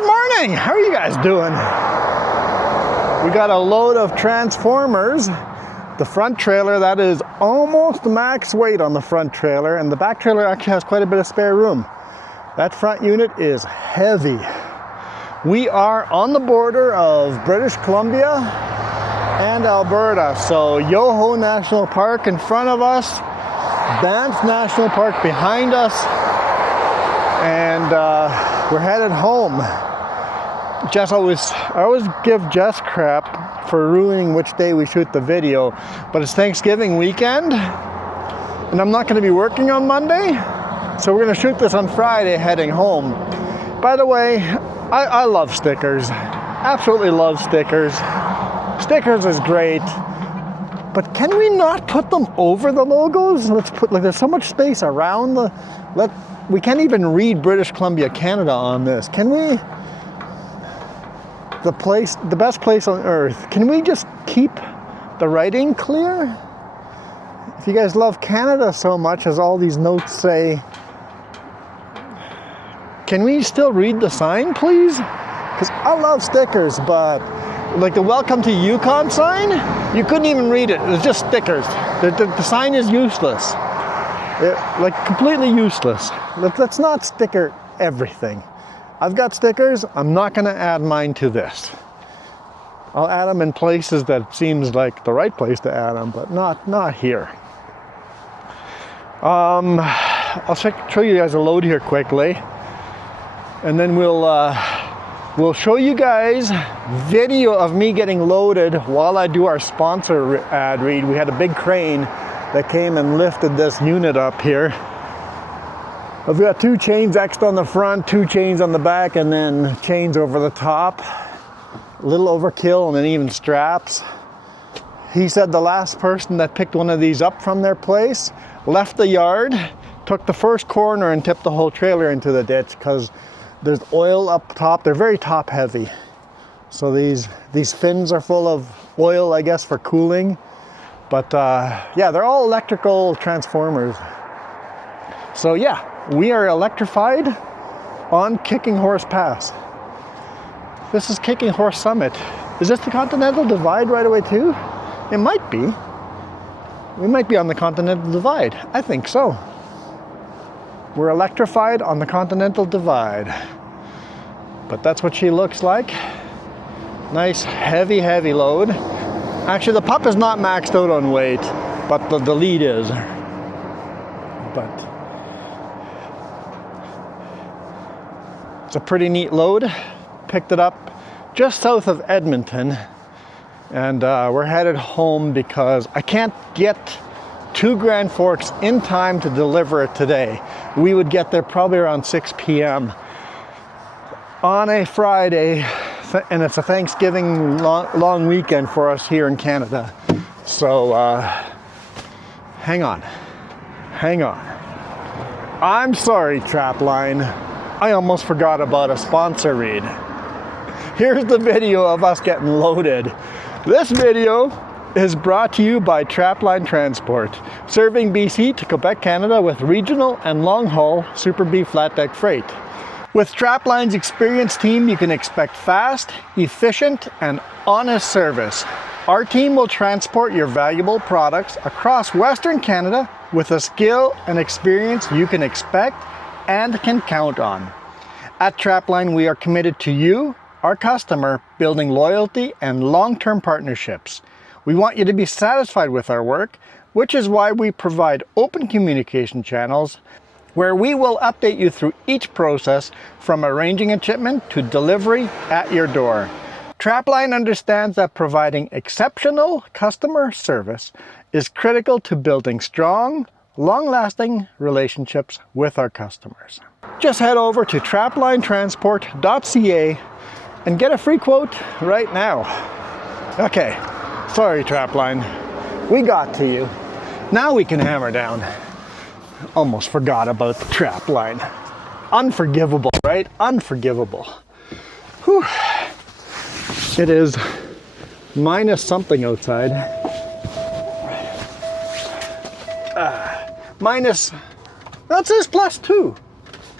Good morning. How are you guys doing? We got a load of transformers. The front trailer, that is almost max weight on the front trailer, and the back trailer actually has quite a bit of spare room. That front unit is heavy. We are on the border of British Columbia and Alberta. So Yoho National Park in front of us, Banff National Park behind us, and we're headed home. I always give Jess crap for ruining which day we shoot the video, but it's Thanksgiving weekend and I'm not going to be working on Monday, so we're going to shoot this on Friday heading home. By the way, I love stickers. Absolutely love stickers. Stickers is great, but can we not put them over the logos? Let's put, like, there's so much space around we can't even read British Columbia, Canada on this. Can we? The best place on earth. Can we just keep the writing clear? If you guys love Canada so much, as all these notes say, can we still read the sign, please? Because I love stickers, but like the Welcome to Yukon sign, you couldn't even read it. It's just stickers. The sign is useless. Like completely useless. Let's not sticker everything. I've got stickers. I'm not going to add mine to this. I'll add them in places that seems like the right place to add them, but not here. I'll show you guys a load here quickly, and then we'll show you guys video of me getting loaded while I do our sponsor ad read. We had a big crane that came and lifted this unit up here. I've got 2 chains X'd on the front, 2 chains on the back, and then chains over the top. A little overkill, and then even straps. He said the last person that picked one of these up from their place left the yard, took the first corner, and tipped the whole trailer into the ditch because there's oil up top. They're very top heavy. So these fins are full of oil, I guess, for cooling. But yeah, they're all electrical transformers. So yeah, we are electrified on Kicking Horse Pass. This is Kicking Horse Summit. Is this the Continental Divide right away too? It might be. We might be on the Continental Divide. I think so. We're electrified on the Continental Divide. But that's what she looks like. Nice heavy load. Actually, the pup is not maxed out on weight, but the lead is. But it's a pretty neat load. Picked it up just south of Edmonton, and we're headed home because I can't get to Grand Forks in time to deliver it today. We would get there probably around 6 p.m. on a Friday, and it's a Thanksgiving long weekend for us here in Canada. So hang on. I'm sorry, Trapline. I almost forgot about a sponsor read. Here's the video of us getting loaded. This video is brought to you by Trapline Transport, serving BC to Quebec, Canada with regional and long-haul Super B flat deck freight. With Trapline's experienced team, you can expect fast, efficient, and honest service. Our team will transport your valuable products across Western Canada with a skill and experience you can expect and can count on. At Trapline, we are committed to you, our customer, building loyalty and long-term partnerships. We want you to be satisfied with our work, which is why we provide open communication channels where we will update you through each process, from arranging a shipment to delivery at your door. Trapline understands that providing exceptional customer service is critical to building strong, long-lasting relationships with our customers. Just head over to traplinetransport.ca and get a free quote right now. Okay, sorry Trapline, we got to you. Now we can hammer down. Almost forgot about the Trapline. Unforgivable, right? Unforgivable. Whew. It is minus something outside. Minus, that says +2.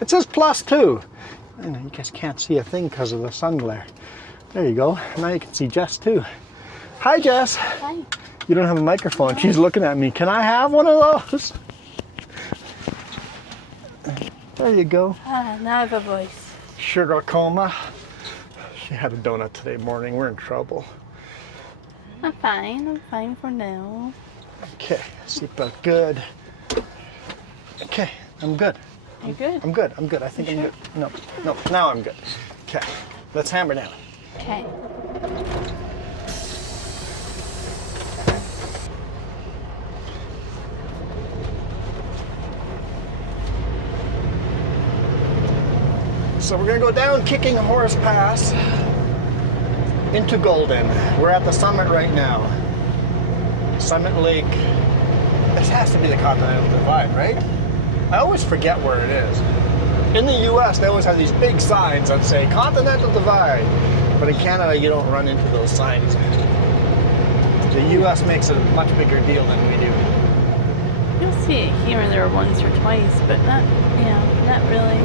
It says +2. I know you guys can't see a thing because of the sun glare. There you go. Now you can see Jess too. Hi, Jess. Hi. You don't have a microphone. She's looking at me. Can I have one of those? There you go. Now I have a voice. Sugar coma. She had a donut today morning. We're in trouble. I'm fine for now. Okay, seatbelt good. Okay, I'm good. You good? I'm good. I think I'm good. No, now I'm good. Okay, let's hammer down. Okay. So we're gonna go down Kicking Horse Pass into Golden. We're at the summit right now. Summit Lake. This has to be the Continental Divide, right? I always forget where it is. In the US, they always have these big signs that say Continental Divide. But in Canada, you don't run into those signs. The US makes it a much bigger deal than we do. You'll see it here and there once or twice, but not really.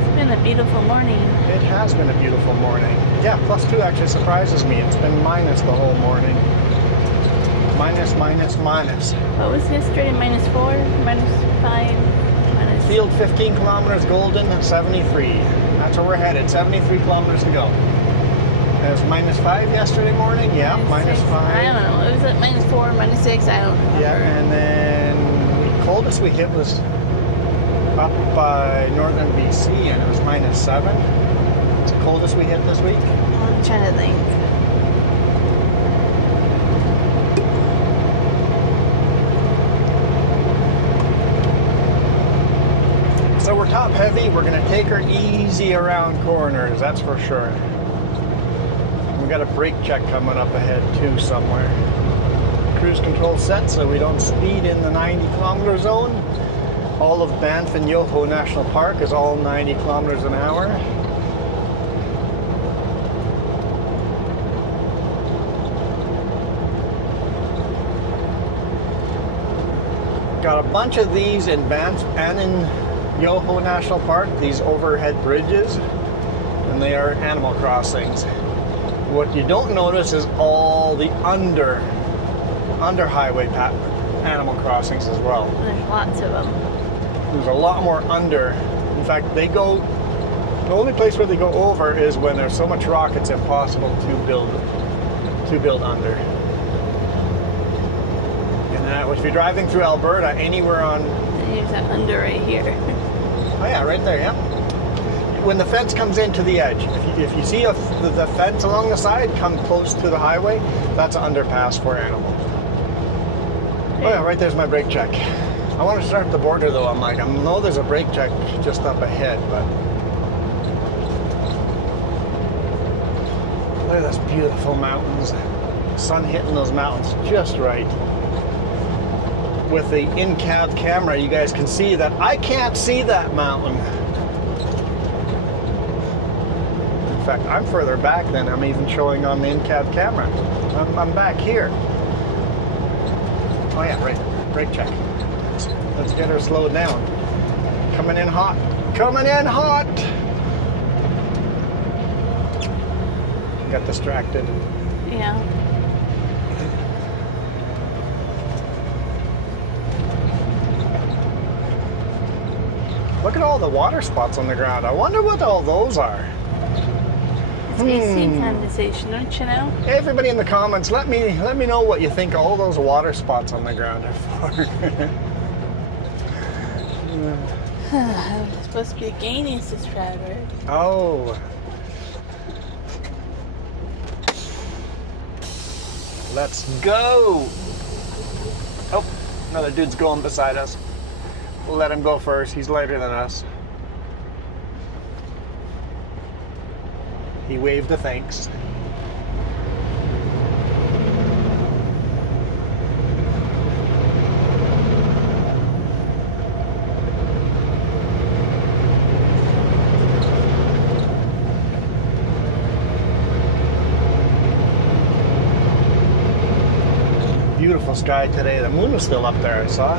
It's been a beautiful morning. It has been a beautiful morning. Yeah, +2 actually surprises me. It's been minus the whole morning. Minus. What was yesterday? -4, -5, minus... Field 15 kilometers, Golden 73. That's where we're headed, 73 kilometers to go. It was -5 yesterday morning, yeah, -5. I don't know, it was at -4, -6, I don't know. Yeah, and then the coldest we hit was up by northern BC and it was -7. It's the coldest we hit this week. I'm trying to think. So we're top heavy, we're gonna take her easy around corners, that's for sure. We got a brake check coming up ahead too somewhere. Cruise control set so we don't speed in the 90 kilometer zone. All of Banff and Yoho National Park is all 90 kilometers an hour. Got a bunch of these in Banff and in Yoho National Park, these overhead bridges, and they are animal crossings. What you don't notice is all the under highway animal crossings as well. There's lots of them. There's a lot more under. In fact, the only place where they go over is when there's so much rock it's impossible to build under. And if you're driving through Alberta, anywhere on... There's that under right here. Oh yeah, right there, yeah. When the fence comes into the edge, if you see the fence along the side come close to the highway, that's an underpass for animals. Oh yeah, right there's my brake check. I want to start at the border though. I'm like, I know there's a brake check just up ahead, but look at those beautiful mountains. Sun hitting those mountains just right. With the in-cab camera, you guys can see that I can't see that mountain. In fact, I'm further back than I'm even showing on the in-cab camera. I'm back here. Oh yeah, right. Brake check. Let's get her slowed down. Coming in hot. Coming in hot! Got distracted. Yeah. Look at all the water spots on the ground. I wonder what all those are. It's AC condensation, don't you know? Everybody in the comments, let me know what you think all those water spots on the ground are for. I'm supposed to be gaining subscribers. Oh. Let's go. Oh, another dude's going beside us. We'll let him go first. He's lighter than us. He waved a thanks. beautiful sky today. The moon was still up there, I saw.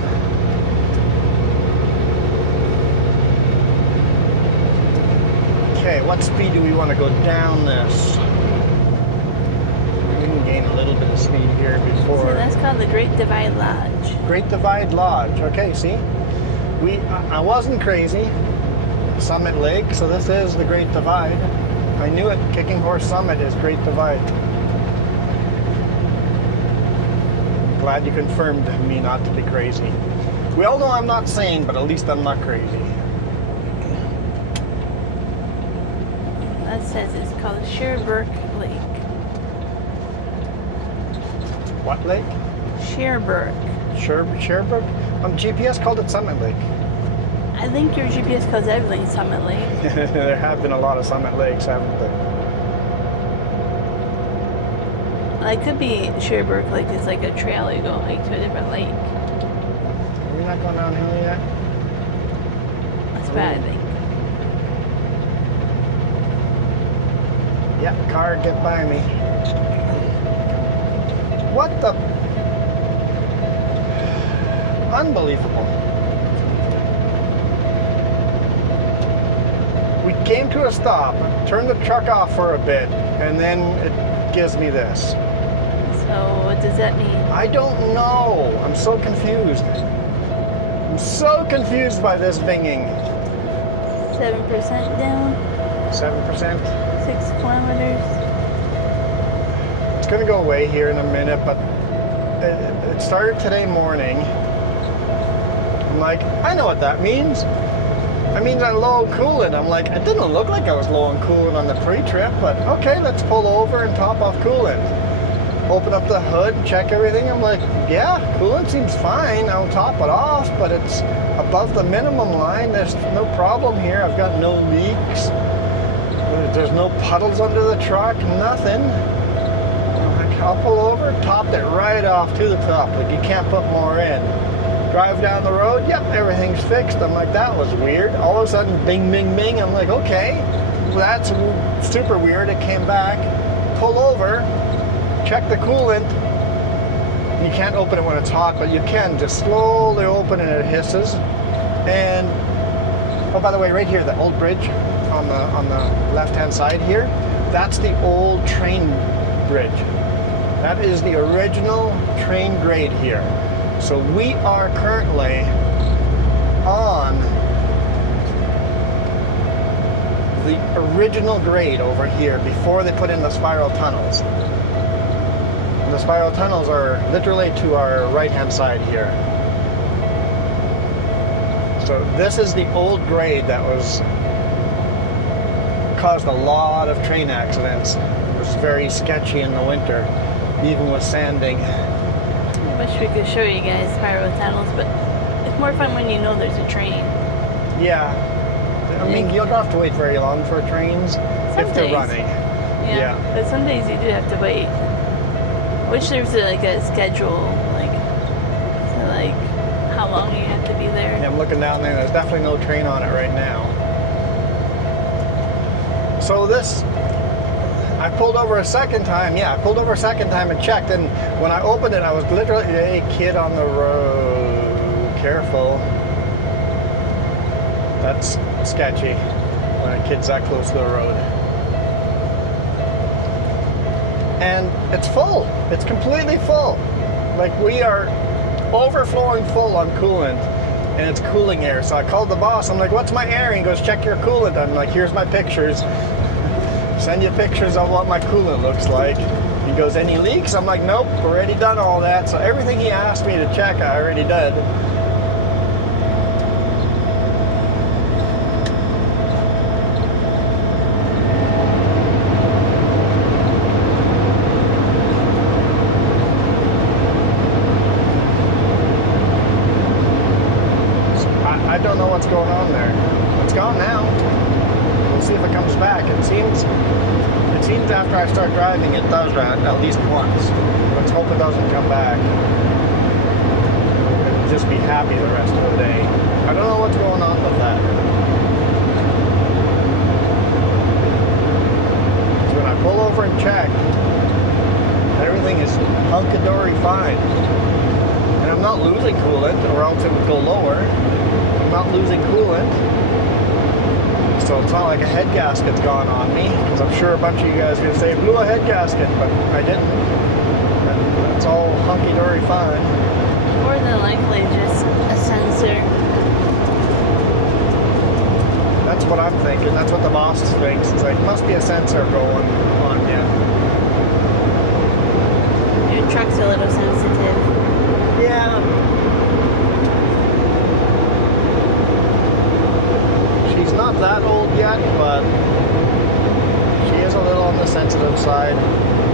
Okay, what speed do we want to go down this? We can gain a little bit of speed here before. So that's called the Great Divide Lodge. Great Divide Lodge. Okay, see? I wasn't crazy. Summit Lake, so this is the Great Divide. I knew it. Kicking Horse Summit is Great Divide. Glad you confirmed me not to be crazy. We all know I'm not sane, but at least I'm not crazy. That says it's called Sherbrooke Lake. What lake? Sherbrooke. Sherbrooke? On GPS called it Summit Lake. I think your GPS calls everything Summit Lake. There have been a lot of Summit Lakes, haven't there? It could be Sherbrooke Lake. It's like a trail. You go hike to a different lake. Are we not going downhill yet? That's bad, I think. Yeah, car, get by me. What the? Unbelievable. We came to a stop, turned the truck off for a bit, and then it gives me this. So what does that mean? I don't know. I'm so confused. I'm so confused by this binging. 7% down. 7%. 6 kilometers. It's going to go away here in a minute, but it started today morning. I'm like, I know what that means. That means I'm low on coolant. I'm like, it didn't look like I was low on coolant on the pre-trip, but okay, let's pull over and top off coolant. Open up the hood, check everything. I'm like, yeah, coolant seems fine. I'll top it off, but it's above the minimum line. There's no problem here. I've got no leaks. There's no puddles under the truck, nothing. I'm like, I'll pull over, topped it right off to the top. Like, you can't put more in. Drive down the road, yep, everything's fixed. I'm like, that was weird. All of a sudden, bing, bing, bing. I'm like, okay, well, that's super weird. It came back, pull over, check the coolant. You can't open it when it's hot, but you can just slowly open it and it hisses. And, oh, by the way, right here, the old bridge on the left-hand side here, that's the old train bridge. That is the original train grade here. So we are currently on the original grade over here before they put in the spiral tunnels. And the spiral tunnels are literally to our right-hand side here. So this is the old grade that caused a lot of train accidents. It was very sketchy in the winter, even with sanding. I wish we could show you guys spiral tunnels, but it's more fun when you know there's a train. Yeah. I mean, you don't have to wait very long for trains if they're running. Yeah. But some days you do have to wait. Wish there was like a schedule, like how long you have to be there. Yeah, I'm looking down there. There's definitely no train on it right now. So this, I pulled over a second time. Yeah, I pulled over a second time and checked. And when I opened it, I was literally, hey, kid on the road, careful. That's sketchy when a kid's that close to the road. And it's full. It's completely full. Like, we are overflowing full on coolant, and it's cooling air. So I called the boss. I'm like, what's my air? He goes, check your coolant. I'm like, here's my pictures. Send you pictures of what my coolant looks like. He goes, any leaks? I'm like, nope, already done all that. So everything he asked me to check, I already did. I don't know what's going on there. It's gone now. We'll see if it comes back. It seems after I start driving, it does that at least once. Let's hope it doesn't come back. I'll just be happy the rest of the day. I don't know what's going on with that. So when I pull over and check, everything thing is hunky-dory fine. And I'm not losing coolant, or else it would go lower. I'm not losing coolant. So it's not like a head gasket's gone on me, because I'm sure a bunch of you guys are going to say, blew a head gasket, but I didn't. And it's all hunky-dory fine. More than likely just a sensor. That's what I'm thinking. That's what the boss thinks. It's like, must be a sensor going on, yeah. Your truck's a little sensitive. Yeah. She's not that old yet, but she is a little on the sensitive side.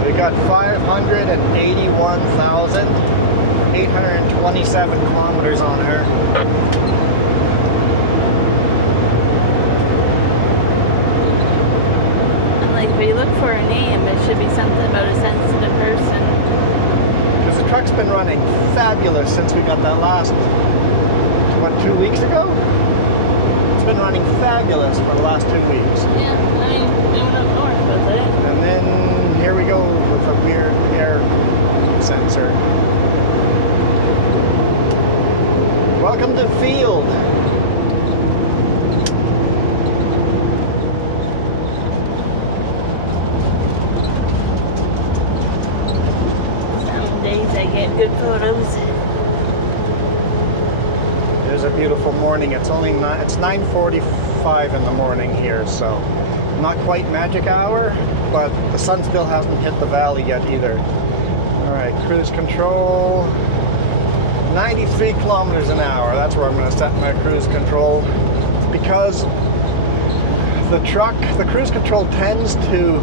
We got 581,827 kilometers on her. And like, if you look for a name, it should be something about a sensitive person. Because the truck's been running fabulous since we got that last, what, 2 weeks ago? It's been running fabulous for the last 2 weeks. Yeah, I mean, doing up north with it. And then here we go with a weird air sensor. Welcome to Field. Some days I get good photos. It is a beautiful morning. It's only it's 9:45 in the morning here, so not quite magic hour, but the sun still hasn't hit the valley yet either. All right, cruise control, 93 kilometers an hour. That's where I'm going to set my cruise control, because the cruise control tends to,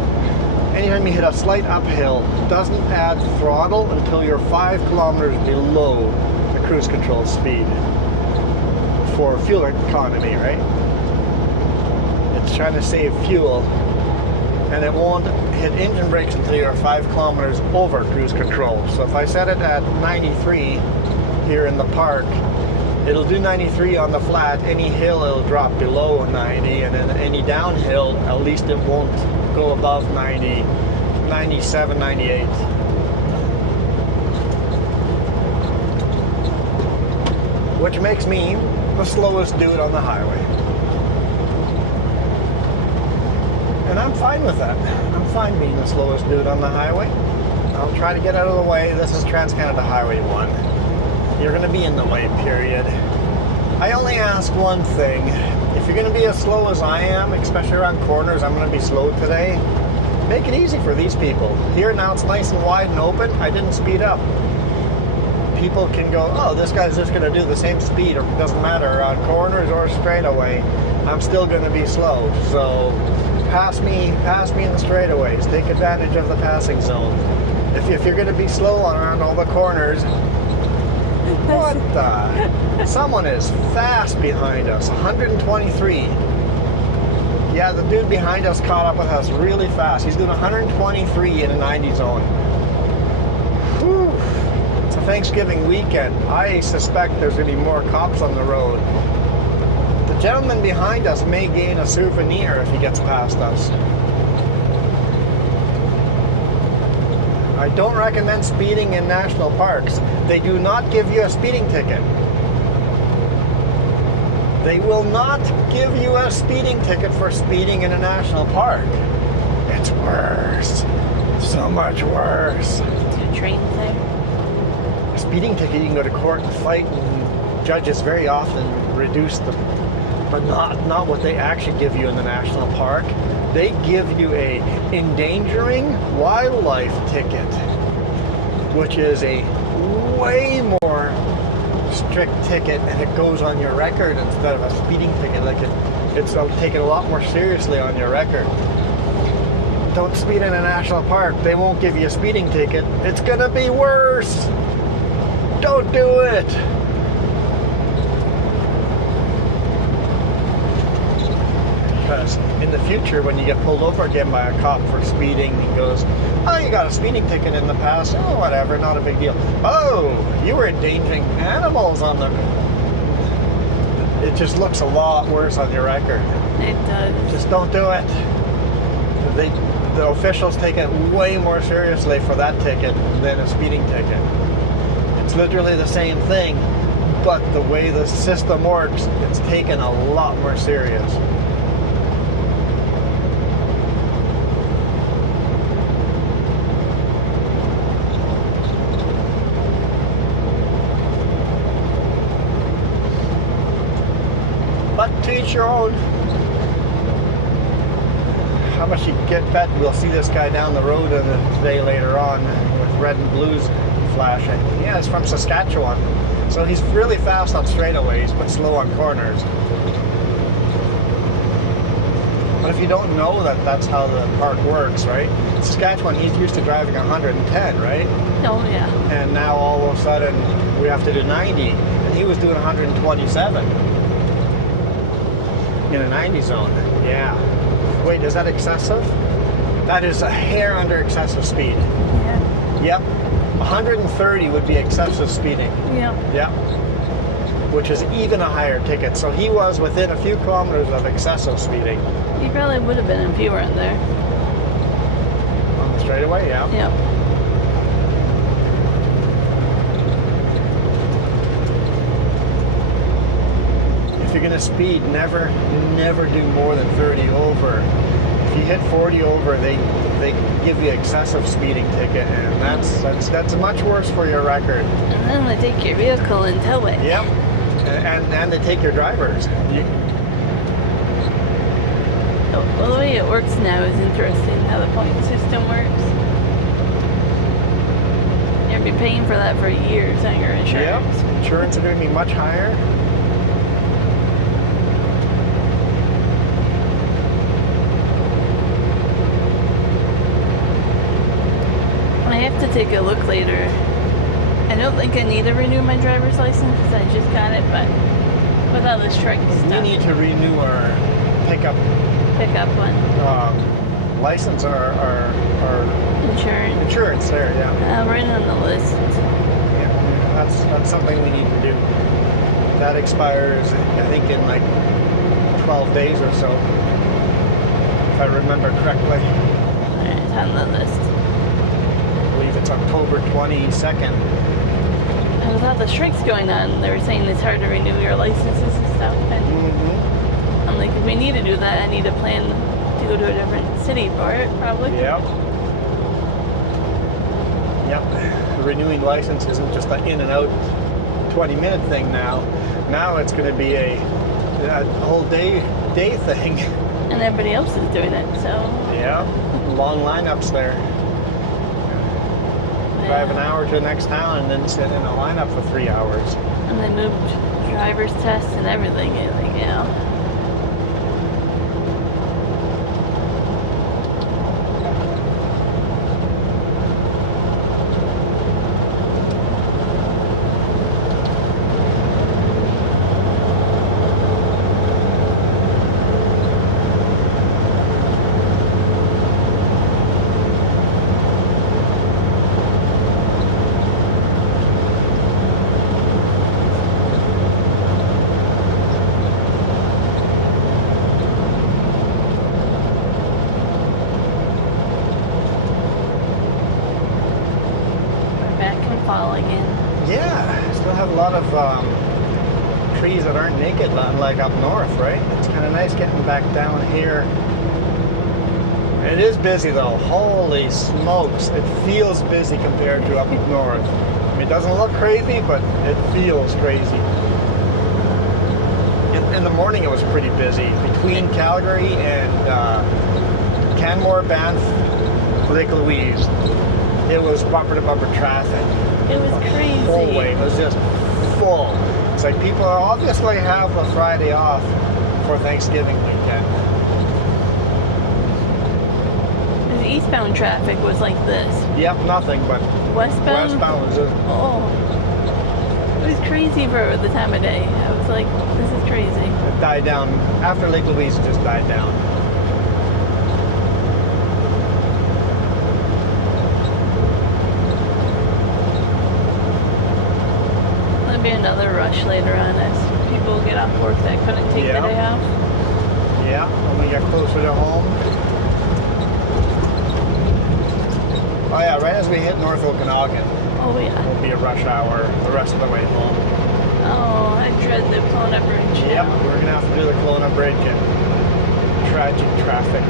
anytime you hit a slight uphill, doesn't add throttle until you're 5 kilometers below the cruise control speed for fuel economy, right? It's trying to save fuel, and it won't hit engine brakes until you're 5 kilometers over cruise control. So if I set it at 93 here in the park, it'll do 93 on the flat. Any hill it'll drop below 90, and then any downhill, at least it won't go above 90, 97, 98. Which makes me the slowest dude on the highway. And I'm fine with that. I'm fine being the slowest dude on the highway. I'll try to get out of the way. This is TransCanada Highway 1. You're going to be in the way, period. I only ask one thing. If you're going to be as slow as I am, especially around corners, I'm going to be slow today. Make it easy for these people. Here now it's nice and wide and open. I didn't speed up. People can go, oh, this guy's just going to do the same speed, or it doesn't matter, around corners or straightaway. I'm still going to be slow. So pass me in the straightaways. Take advantage of the passing zone. If you're going to be slow around all the corners, what the? Someone is fast behind us, 123. Yeah, the dude behind us caught up with us really fast. He's doing 123 in a 90 zone. Whew. It's a Thanksgiving weekend. I suspect there's going to be more cops on the road. The gentleman behind us may gain a souvenir if he gets past us. I don't recommend speeding in national parks. They do not give you a speeding ticket. They will not give you a speeding ticket for speeding in a national park. It's worse. So much worse. Two trains there. A speeding ticket, you can go to court and fight, and judges very often reduce the, but not what they actually give you in the national park. They give you a endangering wildlife ticket, which is a way more strict ticket, and it goes on your record instead of a speeding ticket. Like it's taken a lot more seriously on your record. Don't speed in a national park. They won't give you a speeding ticket. It's gonna be worse. Don't do it. Because in the future, when you get pulled over again by a cop for speeding, he goes, oh, you got a speeding ticket in the past. Oh, whatever, not a big deal. Oh, you were endangering animals on the... It just looks a lot worse on your record. It does. Just don't do it. the officials take it way more seriously for that ticket than a speeding ticket. It's literally the same thing, but the way the system works, it's taken a lot more serious. But to each your own. How much you get bet we'll see this guy down the road today later on with red and blues flashing. Yeah, it's from Saskatchewan. So he's really fast on straightaways, but slow on corners. But if you don't know that that's how the park works, right? Saskatchewan, he's used to driving 110, right? Oh, yeah. And now all of a sudden we have to do 90. And he was doing 127 in a 90 zone. Yeah. Wait, is that excessive? That is a hair under excessive speed. Yeah. Yep. 130 would be excessive speeding. Yep. Yep. Which is even a higher ticket. So he was within a few kilometers of excessive speeding. He probably would have been if you weren't there. On the straightaway, yeah. Yep. If you're gonna speed, never do more than 30 over. If you hit 40 over, they give you excessive speeding ticket, and that's much worse for your record. And then they take your vehicle and tow it. Yep. And they take your drivers. Well, the way it works now is interesting, how the point system works. You'll be paying for that for years on your insurance. Yep. Insurance is going to be much higher. I have to take a look later. I don't think I need to renew my driver's license because I just got it, but with all this truck We stuff. need to renew our pickup one. license, our Insurance. insurance there, yeah. Right on the list. Yeah. That's something we need to do. That expires, I think, in like 12 days or so, if I remember correctly. It's on the list. I believe it's October 22nd. And with all the strikes going on, they were saying it's hard to renew your licenses and stuff. And I'm like, if we need to do that, I need a plan to go to a different city for it, probably. Yep. Yep. The renewing license isn't just an in and out 20-minute thing now. Now it's going to be a whole day thing. And everybody else is doing it, so. Yeah. Long lineups there. Drive an hour to the next town and then sit in a lineup for 3 hours. And they moved driver's tests and everything. Like, yeah. Falling in. Yeah, still have a lot of trees that aren't naked, like up north, right? It's kind of nice getting back down here. It is busy though. Holy smokes, it feels busy compared to up north. I mean, it doesn't look crazy, but it feels crazy. In the morning, it was pretty busy between Calgary and Canmore, Banff, Lake Louise. It was bumper to bumper traffic. It was crazy. The whole way. It was just full. It's like people obviously have a Friday off for Thanksgiving weekend. The eastbound traffic was like this. Yep, nothing, but Westbound was just... Oh. It was crazy for the time of day. I was like, this is crazy. It died down. After Lake Louise, it just died down. Be another rush later on as people get off work that couldn't take the day off. Yeah, when we get closer to home. Oh yeah, right as we hit North Okanagan, Oh yeah. will be a rush hour the rest of the way home. Oh, I dread the Kelowna Bridge. Yep, now. we're gonna have to do the Kelowna Bridge in tragic traffic.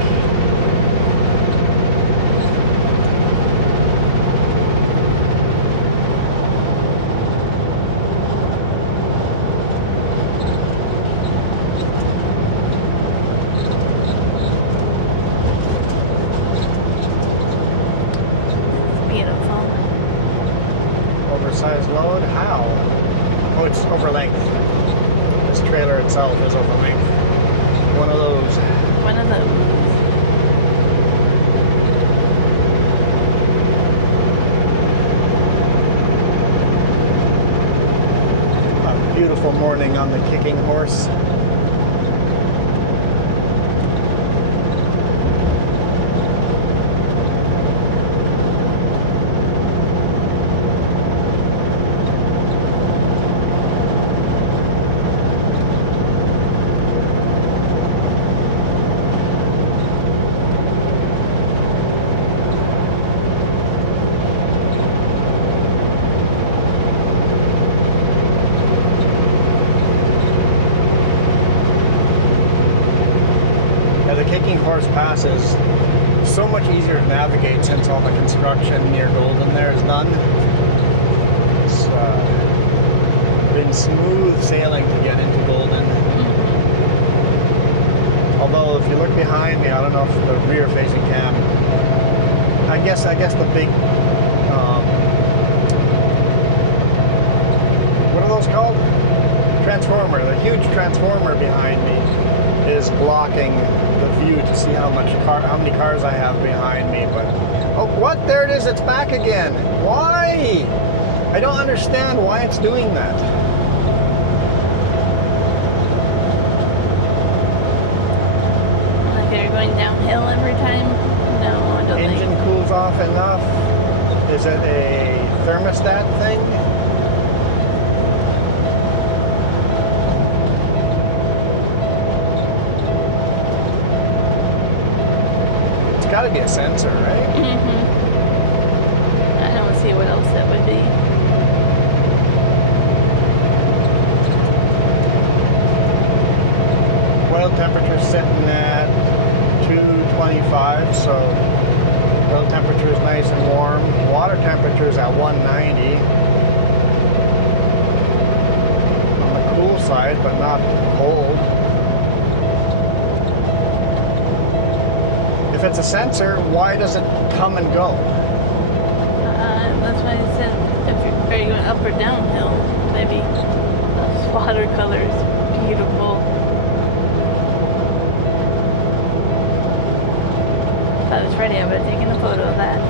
Beautiful. Oversized load? How? Oh, it's over length. This trailer itself is over length. One of those. One of those. A beautiful morning on the kicking horse. The kicking horse pass is so much easier to navigate since all the construction near Golden there is done. It's been smooth sailing to get into Golden. Although if you look behind me, I don't know if the rear facing cam, I guess the big what are those called? Transformer. The huge transformer behind me is blocking the view to see how many cars I have behind me. But oh, what? There it is. It's back again. Why? I don't understand why it's doing that. Like they're going downhill every time? No, I don't Engine think. cools off enough. Is it a thermostat thing? It's got to be a sensor, right? I don't see what else it would be. Oil temperature sitting at 225, so oil temperature is nice and warm. Water temperature is at 190. On the cool side, but not cold. If it's a sensor, why does it come and go? That's why I said, are you going up or downhill? Maybe those watercolors, beautiful. If I was ready, I would have taken a photo of that.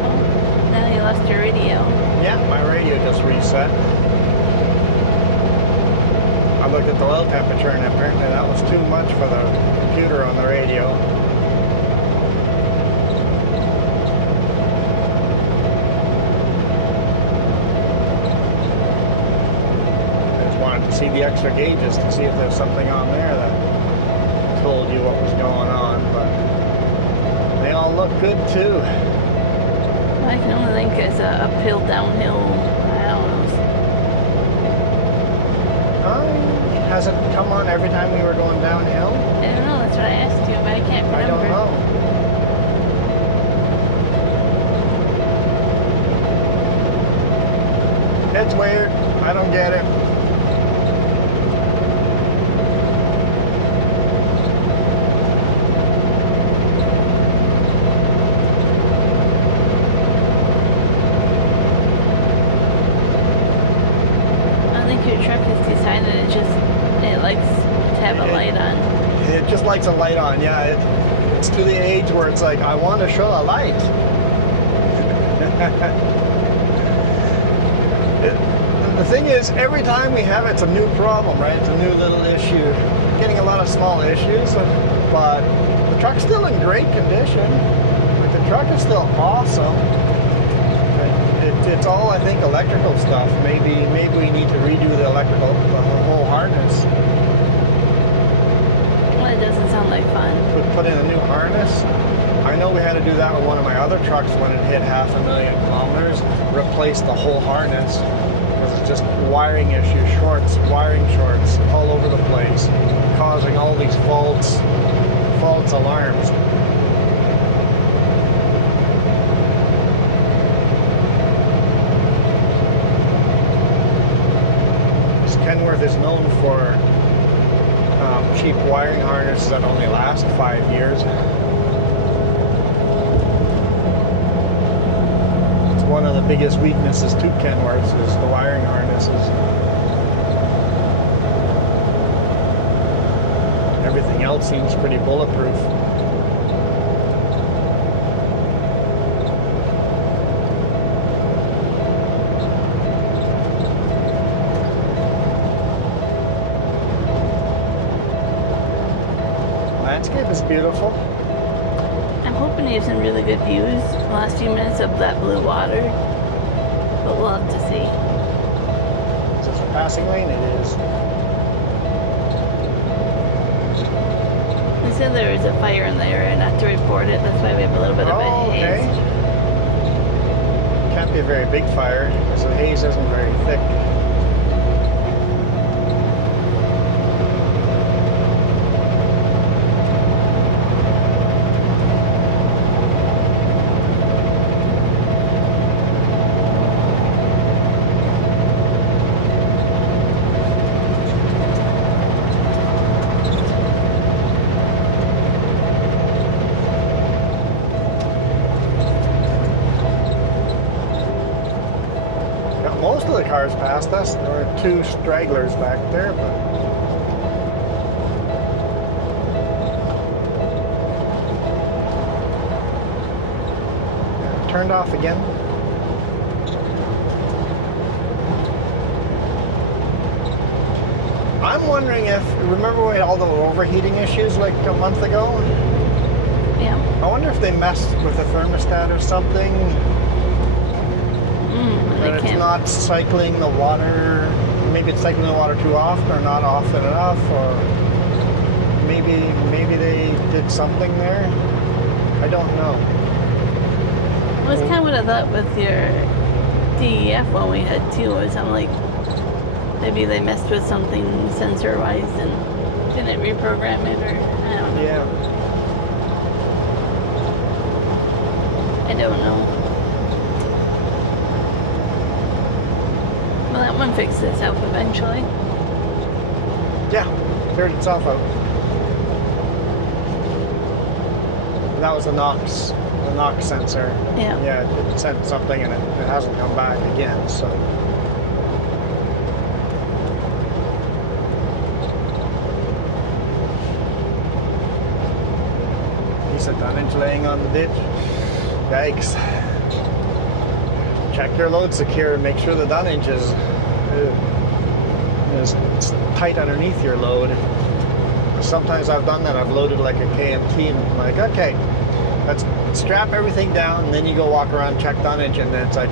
Oh, now you lost your radio. Yeah, my radio just reset. I looked at the oil temperature and apparently that was too much for the computer on the radio. I just wanted to see the extra gauges to see if there's something on there that told you what was going on, but they all look good too. I can only think it's a uphill, downhill, I don't know. Has it come on every time we were going downhill? I don't know, that's what I asked you, but I can't remember. I don't know. It's weird. I don't get it. I think your truck has decided it likes to have a light on. It just likes a light on, yeah. It's to the age where it's like, I want to show a light. The thing is, every time we have it, it's a new problem, right? It's a new little issue. Getting a lot of small issues, but the truck's still in great condition. Like, the truck is still awesome. It's all, I think, electrical stuff. Maybe we need to redo the whole harness. Well, it doesn't like fun. Put in a new harness. I know we had to do that with one of my other trucks when it hit 500,000 kilometers. Replace the whole harness because it's just wiring issues, wiring shorts all over the place, causing all these false alarms. Kenworth is known for cheap wiring harnesses that only last 5 years. It's one of the biggest weaknesses to Kenworths is the wiring harnesses. Everything else seems pretty bulletproof. Landscape is beautiful. I'm hoping you have some really good views the last few minutes of that blue water, but we'll have to see. Is this a passing lane? It is. They said there was a fire in the area, not to report it. That's why we have a little bit of a haze. Okay. Can't be a very big fire because the haze isn't very thick. Most of the cars passed us. There were 2 stragglers back there, but yeah, turned off again. I'm wondering if, remember we had all the overheating issues like a month ago? Yeah. I wonder if they messed with the thermostat or something. That it's not cycling the water, maybe it's cycling the water too often or not often enough, or maybe they did something there. I don't know. Well, it's kind of what I thought with your DEF when we had 2. Was I'm like, maybe they messed with something sensor-wise and didn't reprogram it, or I don't know. Yeah. I don't know. Well, that one fixed itself eventually. Yeah, cleared itself out. That was the NOx sensor. Yeah. Yeah, it sent something and it hasn't come back again, so. Piece of tonnage laying on the ditch. Yikes. Check your load secure and make sure the dunnage is tight underneath your load. Sometimes I've done that. I've loaded like a KMT and I'm like, okay, let's strap everything down, and then you go walk around, check dunnage, and then it's like,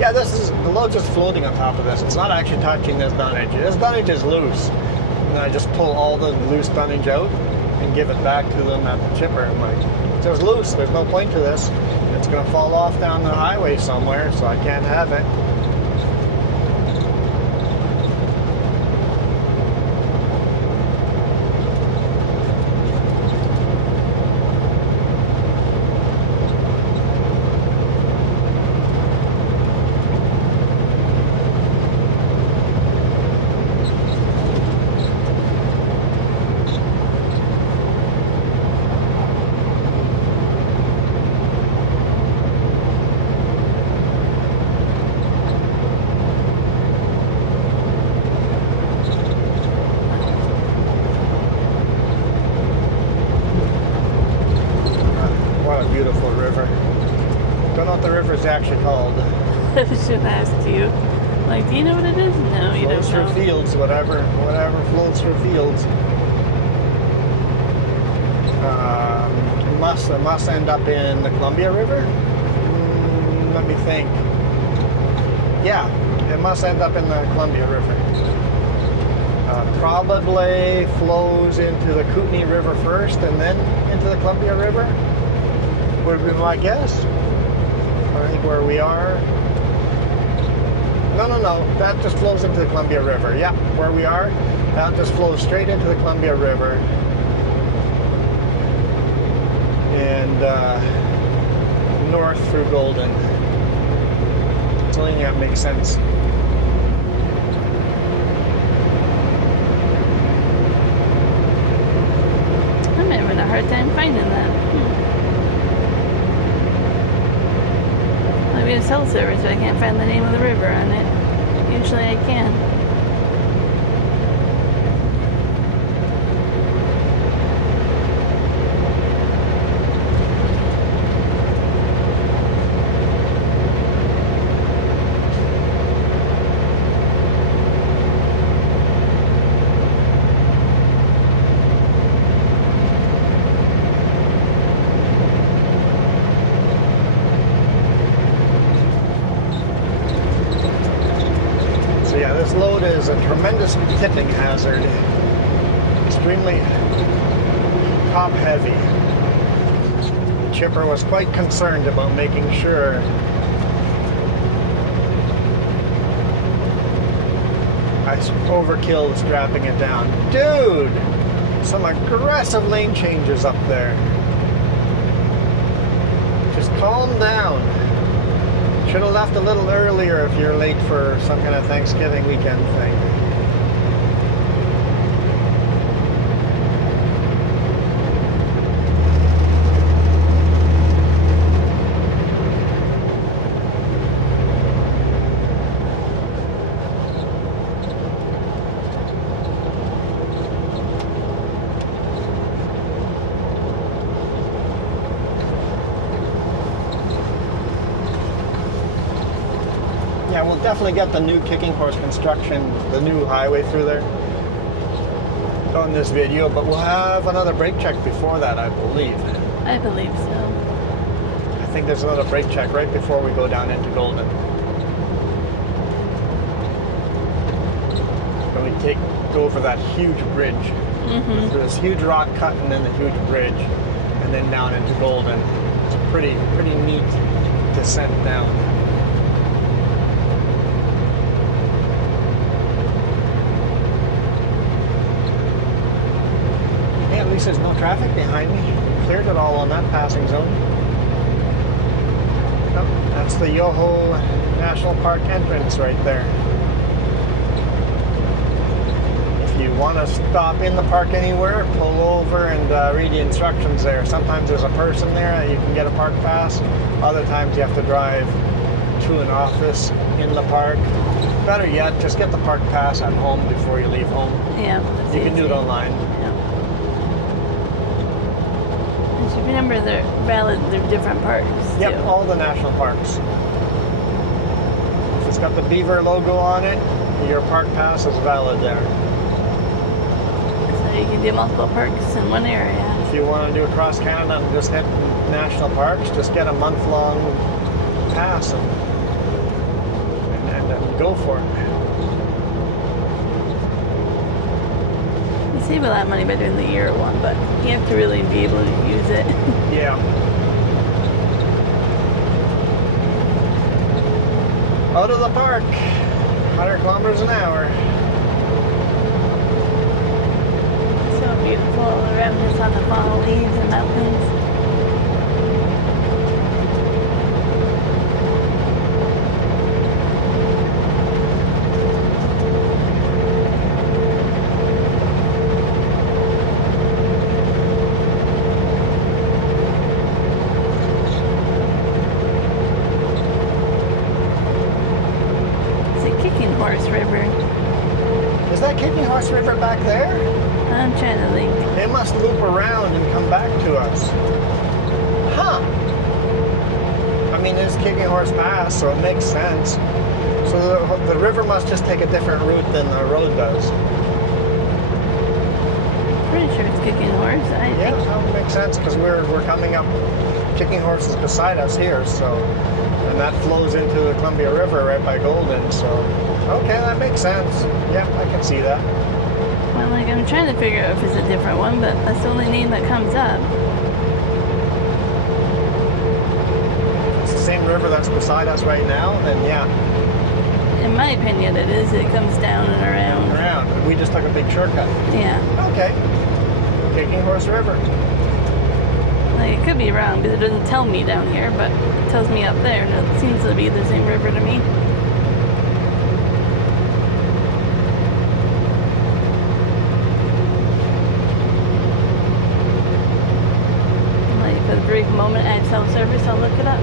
yeah, the load's just floating on top of this. It's not actually touching this dunnage. This dunnage is loose. And I just pull all the loose dunnage out and give it back to them at the chipper. I'm like, it's just loose. There's no point to this. It's going to fall off down the highway somewhere, so I can't have it. Beautiful river. Don't know what the river is actually called. I should ask you. Like, do you know what it is? No, you don't know. Flows through fields, whatever flows through fields. It must end up in the Columbia River? Let me think. Yeah, it must end up in the Columbia River. Probably flows into the Kootenai River first and then into the Columbia River, would be my guess. I think where we are. No, that just flows into the Columbia River. Yeah, where we are, that just flows straight into the Columbia River. And north through Golden. So I think that makes sense. I'm having a hard time finding that. I mean, a cell service, but I can't find the name of the river on it. Usually I can. This load is a tremendous tipping hazard, extremely top heavy. The chipper was quite concerned about making sure I overkilled strapping it down. Dude, some aggressive lane changes up there. Just calm down. Should have left a little earlier if you're late for some kind of Thanksgiving weekend thing. Yeah, we'll definitely get the new Kicking Horse construction, the new highway through there on this video, but we'll have another brake check before that, I believe. I believe so. I think there's another brake check right before we go down into Golden. When we go over that huge bridge. Mm-hmm. Through this huge rock cut and then the huge bridge, and then down into Golden. It's a pretty neat descent down. At least there's no traffic behind me. Cleared it all on that passing zone. Oh, that's the Yoho National Park entrance right there. If you want to stop in the park anywhere, pull over and read the instructions there. Sometimes there's a person there that you can get a park pass. Other times you have to drive to an office in the park. Better yet, just get the park pass at home before you leave home. Yeah. You can do it online. Remember, they're valid. They're different parks. Yep, too. all the national parks. If it's got the beaver logo on it, your park pass is valid there. So you can do multiple parks in one area. If you want to do across Canada and just hit national parks, just get a month-long pass and go for it. You save a lot of money by doing the year one, but you have to really be able to use it. Yeah. Out of the park, 100 kilometers an hour. So beautiful around us on the fall leaves and mountains. Kicking Horse River back there? I'm trying to think. It must loop around and come back to us. Huh. I mean, there's Kicking Horse Pass, so it makes sense. So the river must just take a different route than the road does. Pretty sure it's Kicking Horse, I think. Yeah, that would make sense, because we're coming up. Kicking Horse is beside us here, so... And that flows into the Columbia River right by Golden, so... Okay, that makes sense. Yeah, I can see that. Like, I'm trying to figure out if it's a different one, but that's the only name that comes up. It's the same river that's beside us right now, then yeah. In my opinion, it is. It comes down and around. Around. We just took a big shortcut. Yeah. Okay. Kicking Horse River. Like, it could be wrong because it doesn't tell me down here, but it tells me up there, and it seems to be the same river to me. Like, for the brief moment at self-service, I'll look it up.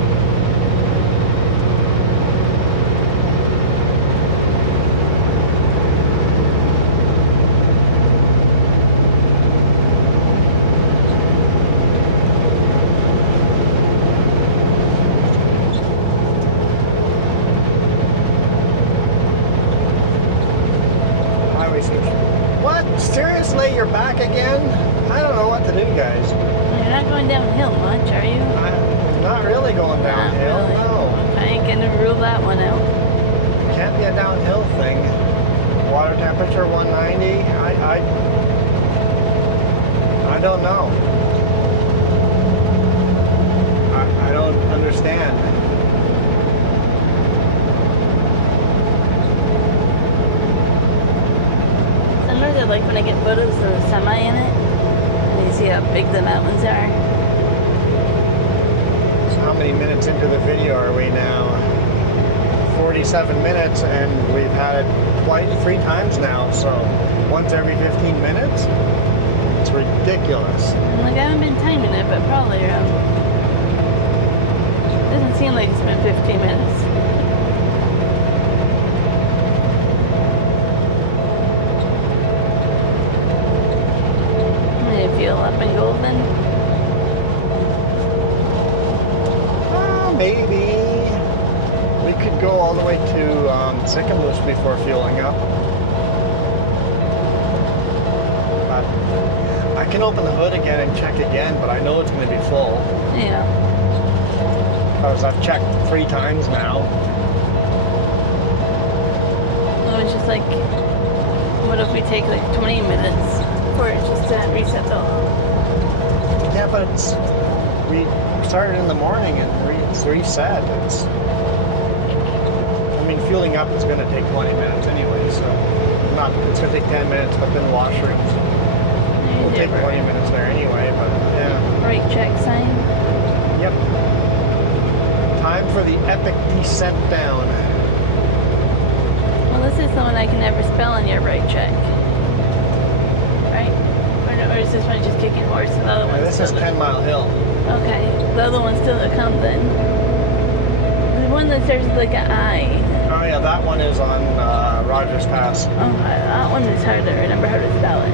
What? Seriously, you're back again? I don't know what to do, guys. You're not going downhill much, are you? I'm not really going downhill, Not really. no. I ain't gonna rule that one out. Can't be a downhill thing. Water temperature 190. I don't know. I don't understand. Sometimes I like when I get photos of the semi in it, and you see how big the mountains are. So how many minutes into the video are we now? 47 minutes, and we've had it quite 3 times now, so once every 15 minutes? It's ridiculous. And like, I haven't been timing it, but probably around. Doesn't seem like it's been 15 minutes. Feel up in Golden? Maybe. We could go all the way to Sycamore before fueling up. But I can open the hood again and check again, but I know it's going to be full. Yeah. Because I've checked 3 times now. It was just like, what if we take like 20 minutes for it just to reset the Yeah, but we started in the morning and it's reset. I mean, fueling up is going to take 20 minutes anyway, so it's going to take 10 minutes, but then washrooms will take 20 minutes there anyway, but yeah. brake check sign. Yep. Time for the epic descent down. Well, this is the one I can never spell on your brake check. Right? Or is this one just kicking horse and the other one's This is 10 Mile Hill. Okay. The other one's still to come then. The one that starts with like an I. Oh yeah, that one is on Rogers Pass. Oh, that one is hard to remember how to spell it.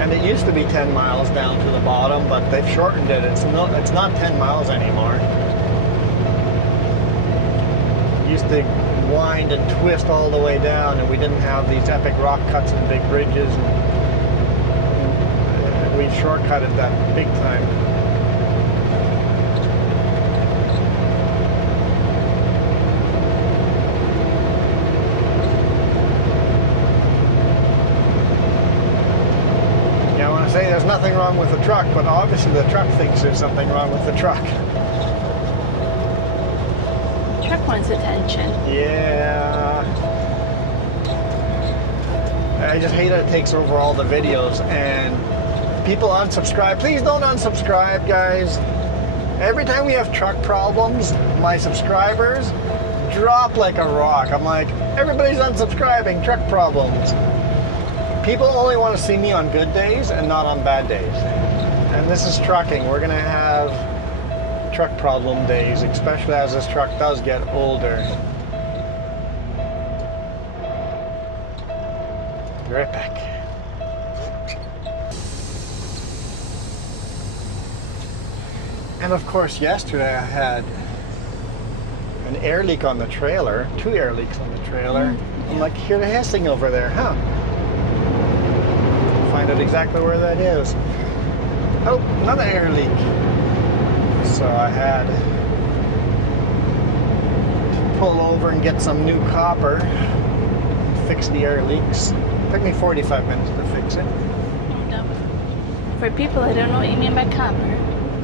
And it used to be 10 miles down to the bottom, but they've shortened it. It's not 10 miles anymore. It used to wind and twist all the way down, and we didn't have these epic rock cuts and big bridges, and we've shortcutted that big time. There's nothing wrong with the truck, but obviously the truck thinks there's something wrong with the truck. The truck wants attention. Yeah. I just hate that it takes over all the videos and people unsubscribe. Please don't unsubscribe, guys. Every time we have truck problems, my subscribers drop like a rock. I'm like, everybody's unsubscribing, truck problems. People only want to see me on good days and not on bad days. And this is trucking. We're going to have truck problem days, especially as this truck does get older. Be right back. And of course, yesterday I had an air leak on the trailer, 2 air leaks on the trailer. I'm like, hear the hissing over there, huh? Find out exactly where that is. Oh, another air leak. So I had to pull over and get some new copper, fix the air leaks. Took me 45 minutes to fix it. No. For people that don't know what you mean by copper.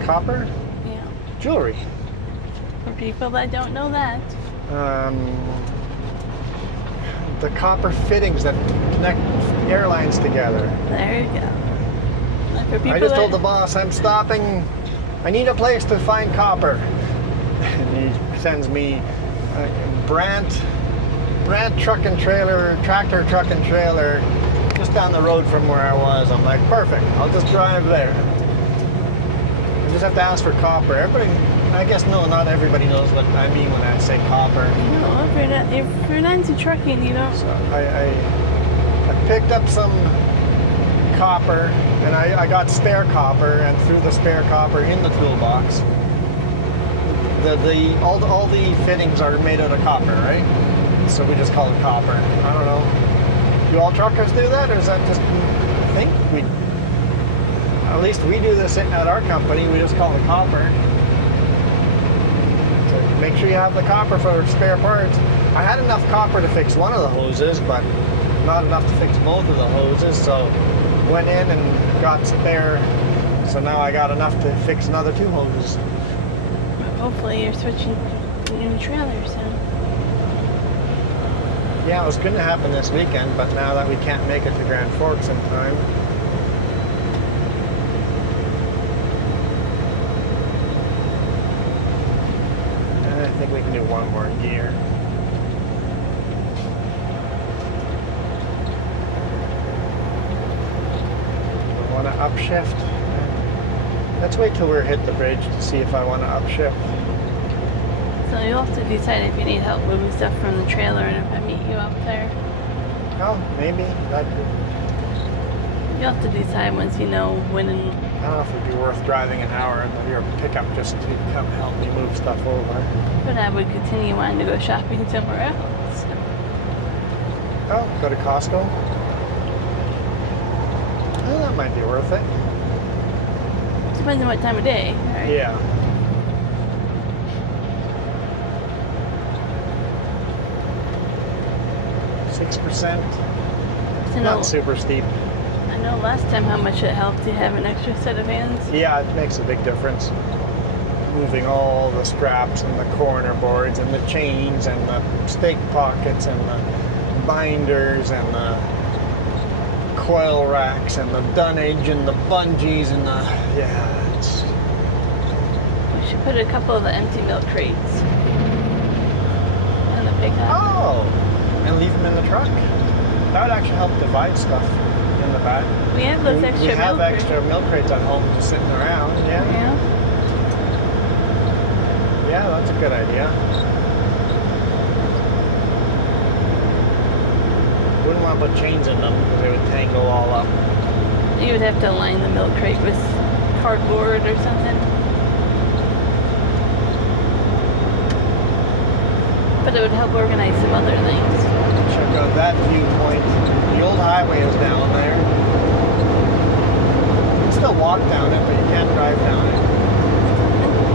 Copper? Yeah. Jewelry. For people that don't know that. The copper fittings that connect airlines together. There you go. And for people I just that, told the boss I'm stopping. I need a place to find copper. And he sends me Brant truck and trailer, tractor truck and trailer, just down the road from where I was. I'm like, perfect. I'll just drive there. I just have to ask for copper. Everybody, I guess not everybody knows what I mean when I say copper. No, if you're not into trucking, you don't. So I picked up some copper, and I got spare copper, and threw the spare copper in the toolbox. All the fittings are made out of copper, right? So we just call it copper. I don't know. Do all truckers do that, or is that just a thing? At least we do this at our company. We just call it copper. So make sure you have the copper for spare parts. I had enough copper to fix one of the hoses, but not enough to fix both of the hoses. So went in and got spare. So now I got enough to fix another 2 hoses. Hopefully you're switching to new trailers soon. Yeah, it was going to happen this weekend, but now that we can't make it to Grand Forks in time. I think we can do one more gear. I want to upshift. Let's wait till we're hit the bridge to see if I want to upshift. So you'll have to decide if you need help moving stuff from the trailer and if I meet you up there. Oh, maybe. You'll have to decide once you know when and... I don't know if it'd be worth driving an hour in your pickup just to come help me move stuff over. But I would continue wanting to go shopping somewhere else. Oh, go to Costco? Oh, that might be worth it. Depends on what time of day, right? Yeah. %. Not super steep. I know last time how much it helped to have an extra set of hands. Yeah, it makes a big difference. Moving all the straps and the corner boards and the chains and the stake pockets and the binders and the coil racks and the dunnage and the bungees and the... Yeah, it's... We should put a couple of the empty milk crates in the pickup. Oh! And leave them in the truck. That would actually help divide stuff in the back. We have those extra milk crates. We have extra milk crates at home just sitting around, yeah. Yeah, that's a good idea. Wouldn't want to put chains in them because they would tangle all up. You would have to line the milk crate with cardboard or something. But it would help organize some other things. Check out that viewpoint. The old highway is down there. You can still walk down it, but you can't drive down it.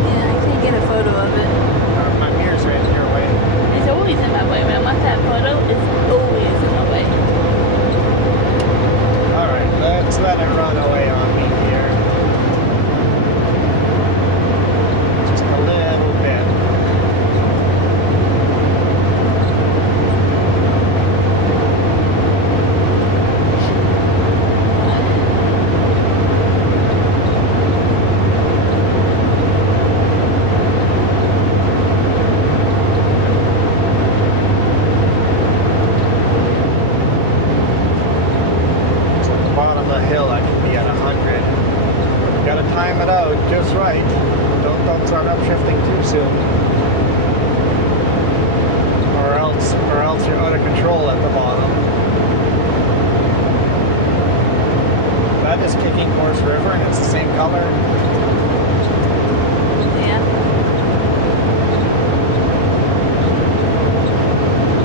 Yeah, I can't get a photo of it. My mirror's right in your way. It's always in my way. When I want that photo, it's always in my way. Alright, let's let it run away on me here. Just a little bit. Just right. Don't start upshifting too soon. Or else you're out of control at the bottom. That is Kicking Horse River and it's the same color. Yeah.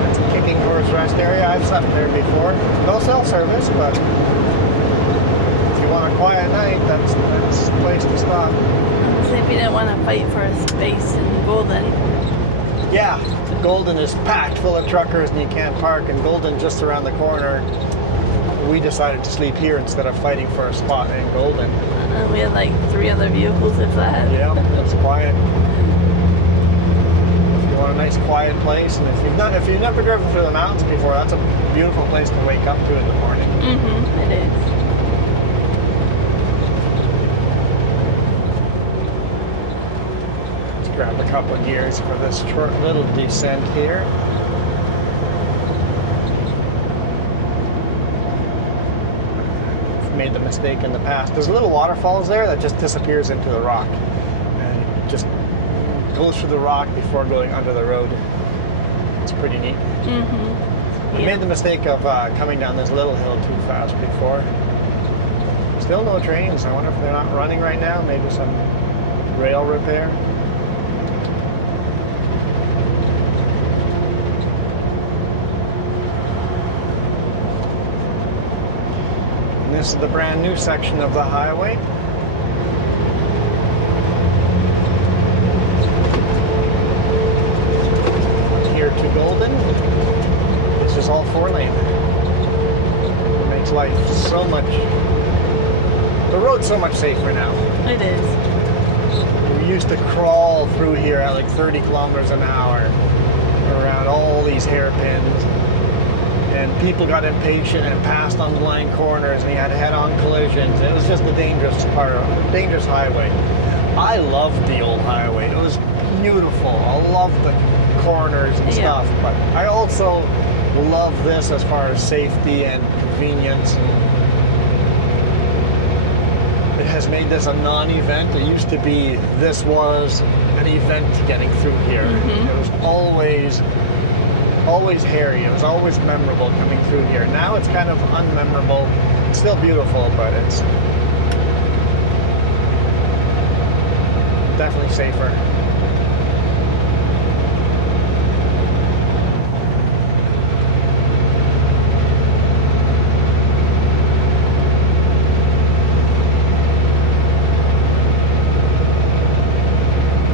It's a Kicking Horse Rest area. I've slept there before. No cell service, but if you want a quiet night, that's the place to stop. See if you didn't want to fight for a space in Golden. Yeah, Golden is packed full of truckers and you can't park, and Golden just around the corner. We decided to sleep here instead of fighting for a spot in Golden. We had like 3 other vehicles if that. Yeah, it's quiet. If you want a nice quiet place, and if you've never driven through the mountains before, that's a beautiful place to wake up to in the morning. Mm-hmm, it is. Let's grab a couple of gears for this short little descent here. Made the mistake in the past. There's little waterfalls there that just disappears into the rock, and it just goes through the rock before going under the road. It's pretty neat. Mm-hmm. We made the mistake of coming down this little hill too fast before. Still no trains. I wonder if they're not running right now. Maybe some rail repair. This is the brand new section of the highway. Here to Golden. This is all 4-lane. It makes life so much, the road's so much safer now. It is. We used to crawl through here at like 30 kilometers an hour around all these hairpins. And people got impatient and passed on blind corners, and he had head-on collisions. It was just a dangerous highway. I loved the old highway. It was beautiful. I loved the corners and stuff. But I also love this as far as safety and convenience. It has made this a non-event. It used to be this was an event getting through here. Mm-hmm. It was always hairy. It was always memorable coming through here. Now it's kind of unmemorable. It's still beautiful, but it's definitely safer.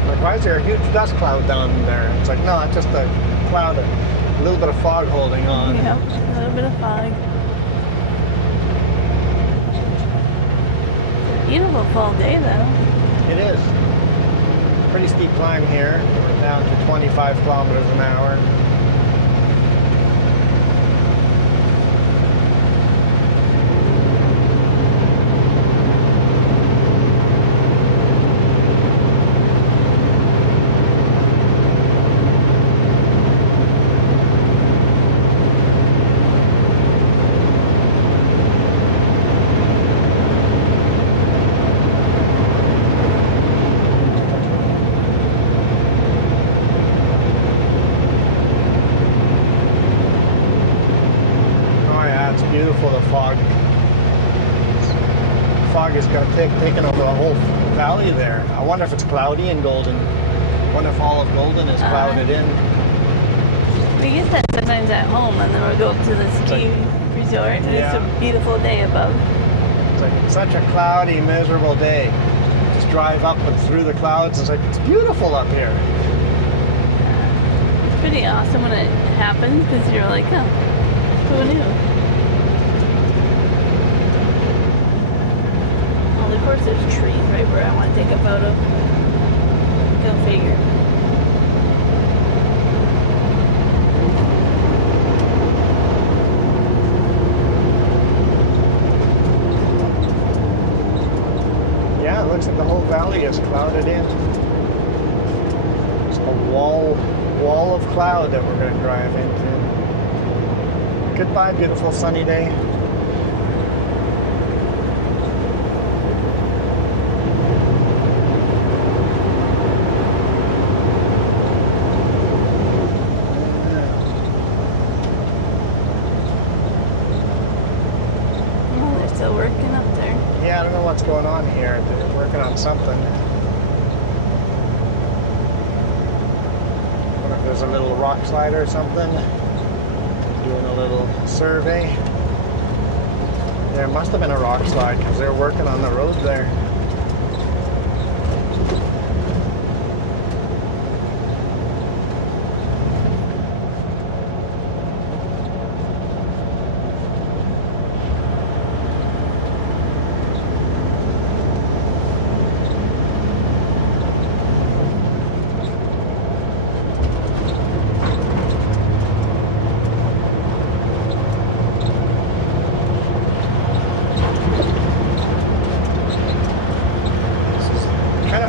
Like, why is there a huge dust cloud down there? It's like, no, it's just a cloud, a little bit of fog holding on. Yep, a little bit of fog. It's a beautiful fall day though. It is. Pretty steep climb here. We're down to 25 kilometers an hour. Beautiful, the fog. Fog has got taken over the whole valley there. I wonder if it's cloudy in Golden. I wonder if all of Golden is clouded in. We get that sometimes at home, and then we'll go up to the ski resort, and it's a beautiful day above. It's like such a cloudy, miserable day. Just drive up and through the clouds. It's like, it's beautiful up here. It's pretty awesome when it happens, because you're like, oh, who knew? Of course there's trees right where I want to take a photo. Go figure. Yeah, it looks like the whole valley is clouded in. It's a wall of cloud that we're going to drive into. Goodbye, beautiful sunny day. I don't know what's going on here. They're working on something. I wonder if there's a little rock slide or something. Doing a little survey. There must have been a rock slide because they're working on the road there.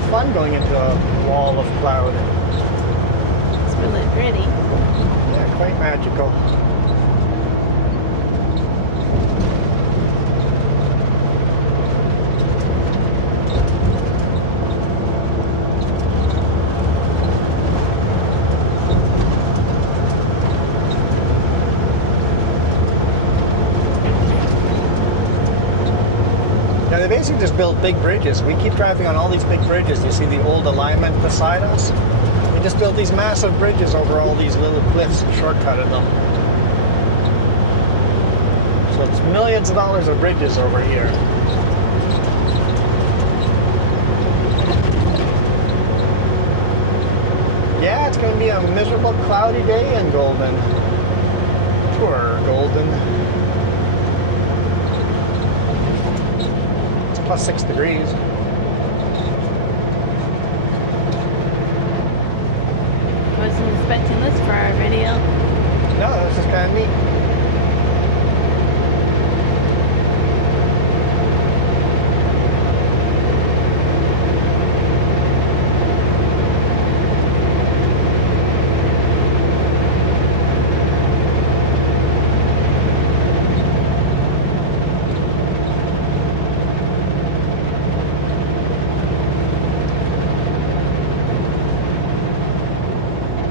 Fun going into a wall of cloud. It's really pretty. Yeah, quite magical. Yeah, they basically just built big bridges. We keep driving on all these big bridges. You see the old alignment beside us? They just built these massive bridges over all these little cliffs and shortcutted them. So it's millions of dollars of bridges over here. Yeah, it's going to be a miserable, cloudy day in Golden. Poor Golden. Plus 6 degrees. Wasn't expecting this for our video. No, this is kind of neat.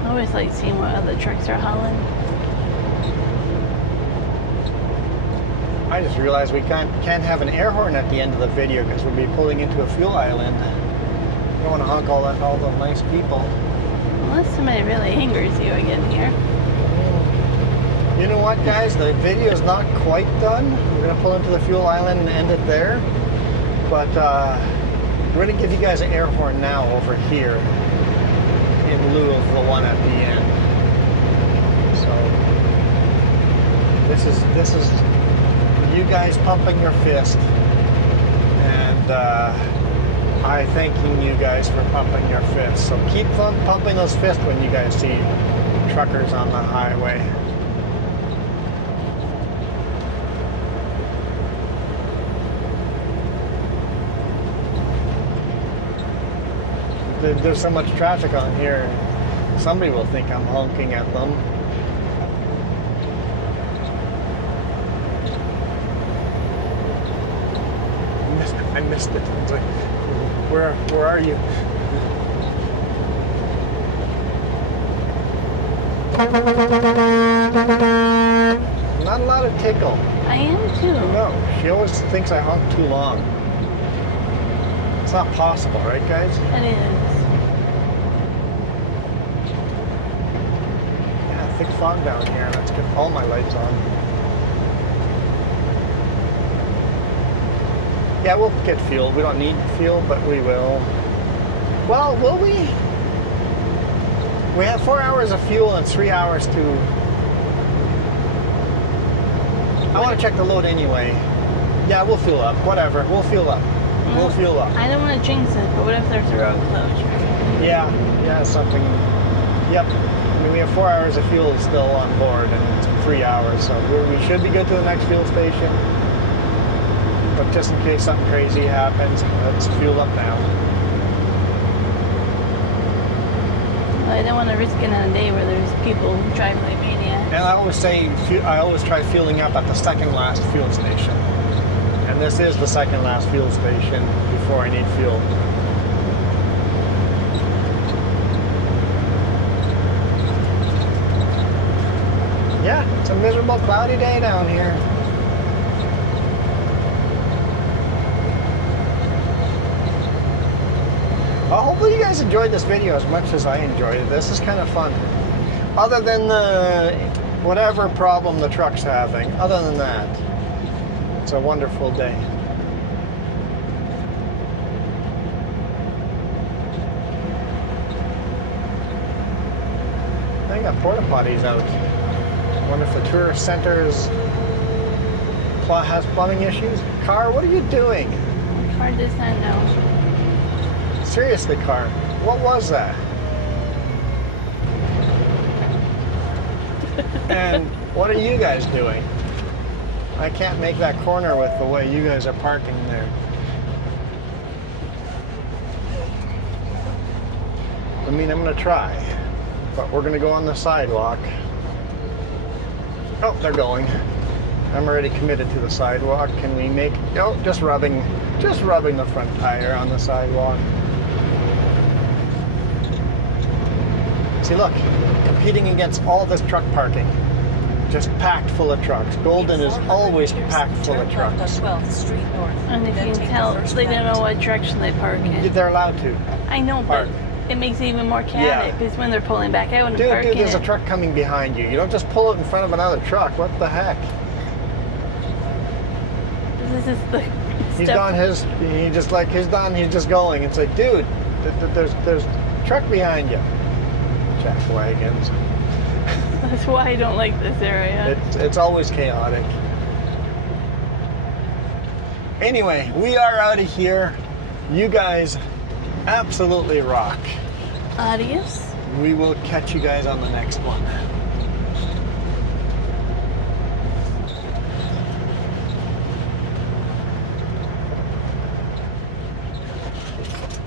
I always like seeing what other trucks are hauling. I just realized we can't have an air horn at the end of the video because we'll be pulling into a fuel island. I don't want to honk all the nice people. Unless somebody really angers you again here. You know what, guys? The video is not quite done. We're going to pull into the fuel island and end it there. But we're going to give you guys an air horn now over here, in lieu of the one at the end. So this is you guys pumping your fist, and I thanking you guys for pumping your fist. So keep pumping those fists when you guys see truckers on the highway. There's so much traffic on here, somebody will think I'm honking at them. I missed it. It's like, where are you? Not a lot of tickle. I am too. No, she always thinks I honk too long. It's not possible, right, guys? It is. Yeah, thick fog down here. Let's get all my lights on. Yeah, we'll get fuel. We don't need fuel, but we will. Well, will we? We have 4 hours of fuel and 3 hours to... I want to check the load anyway. Yeah, we'll fuel up. Whatever. We'll fuel up. We'll fuel up. I don't want to jinx it, but what if there's a road closure? Yeah, something. Yep. I mean, we have 4 hours of fuel still on board, and it's 3 hours, so we should be good to the next fuel station. But just in case something crazy happens, let's fuel up now. Well, I don't want to risk it on a day where there's people driving like maniacs. And I always try fueling up at the second last fuel station. And this is the second last fuel station before I need fuel. Yeah, it's a miserable, cloudy day down here. Well, hopefully you guys enjoyed this video as much as I enjoyed it. This is kind of fun. Other than the whatever problem the truck's having, other than that, It's a wonderful day. They got porta potties out. I wonder if the tourist center has plumbing issues. Car, what are you doing? What car does that know? Seriously, car, what was that? And what are you guys doing? I can't make that corner with the way you guys are parking there. I mean, I'm gonna try, but we're gonna go on the sidewalk. Oh, they're going. I'm already committed to the sidewalk. Can we make, oh, just rubbing the front tire on the sidewalk. See, look, competing against all this truck parking. Just packed full of trucks. Golden is always packed full of trucks. And if you can tell, they don't know what direction they park in. They're allowed to. I know, but it makes it even more chaotic because when they're pulling back out and parking. Dude, there's a truck coming behind you. You don't just pull it in front of another truck. What the heck? This is the He's stuff. done his. He just like he's done. He's just going. It's like, dude, there's a truck behind you. Jack wagons. That's why I don't like this area. It's always chaotic. Anyway, we are out of here. You guys absolutely rock. Adios. We will catch you guys on the next one.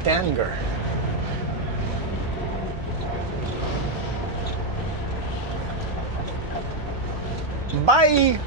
Danger. Bye.